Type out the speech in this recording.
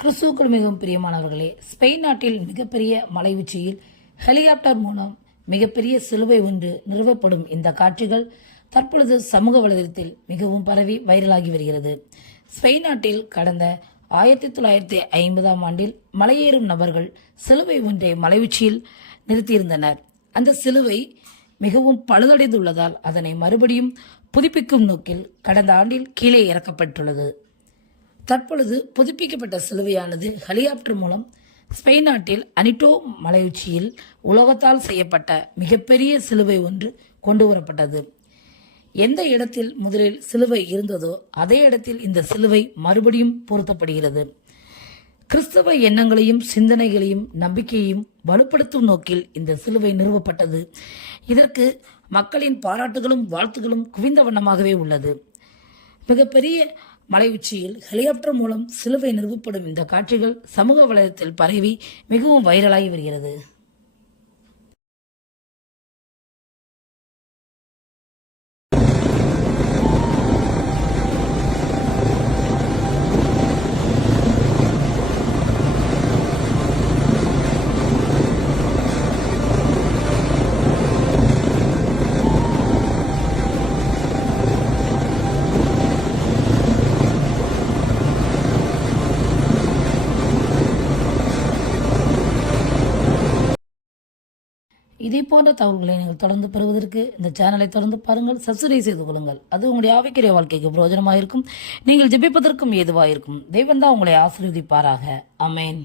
கிறிஸ்துவுக்குள் மிகவும் பிரியமானவர்களே ஸ்பெயின் நாட்டில் மிகப்பெரிய மலை உச்சியில் ஹெலிகாப்டர் மூலம் மிகப்பெரிய சிலுவை ஒன்று நிறுவப்படும் இந்த காட்சிகள் தற்பொழுது சமூக வலைதளத்தில் மிகவும் பரவி வைரலாகி வருகிறது. ஸ்பெயின் நாட்டில் கடந்த ஆயிரத்தி தொள்ளாயிரத்தி ஐம்பதாம் ஆண்டில் மலையேறும் நபர்கள் சிலுவை ஒன்றை மலை உச்சியில் நிறுத்தியிருந்தனர். அந்த சிலுவை மிகவும் பழுதடைந்துள்ளதால் அதனை மறுபடியும் புதுப்பிக்கும் நோக்கில் கடந்த ஆண்டில் கீழே இறக்கப்பட்டுள்ளது. தற்பொழுது புதுப்பிக்கப்பட்ட சிலுவையானது ஹெலிகாப்டர் மூலம் ஸ்பெயின் நாட்டில் அனிட்டோ மலையுச்சியில் உலகத்தால் செய்யப்பட்ட மிகப்பெரிய சிலுவை ஒன்று கொண்டு வரப்பட்டது. எந்த இடத்தில் முதலில் சிலுவை இருந்ததோ அதே இடத்தில் இந்த சிலுவை மறுபடியும் பொருத்தப்படுகிறது. கிறிஸ்தவ எண்ணங்களையும் சிந்தனைகளையும் நம்பிக்கையையும் வலுப்படுத்தும் நோக்கில் இந்த சிலுவை நிறுவப்பட்டது. இதற்கு மக்களின் பாராட்டுகளும் வாழ்த்துகளும் குவிந்த வண்ணமாகவே உள்ளது. மிகப்பெரிய மலை உச்சியில் ஹெலிகாப்டர் மூலம் சிலுவை நிறுவப்படும் இந்த காட்சிகள் சமூக வலைதளத்தில் பரவி மிகவும் வைரலாகி வருகிறது. இதே போன்ற தகவல்களை நீங்கள் தொடர்ந்து பெறுவதற்கு இந்த சேனலை தொடர்ந்து பாருங்கள். சப்ஸ்கிரைப் செய்து கொள்ளுங்கள். அது உங்களுடைய ஆவிக்கிற வாழ்க்கைக்கு பிரயோஜனமாக இருக்கும் நீங்கள் ஜெபிப்பதற்கும் ஏதுவாக இருக்கும் தெய்வம் உங்களை ஆசீர்வதிப்பாராக. அமேன்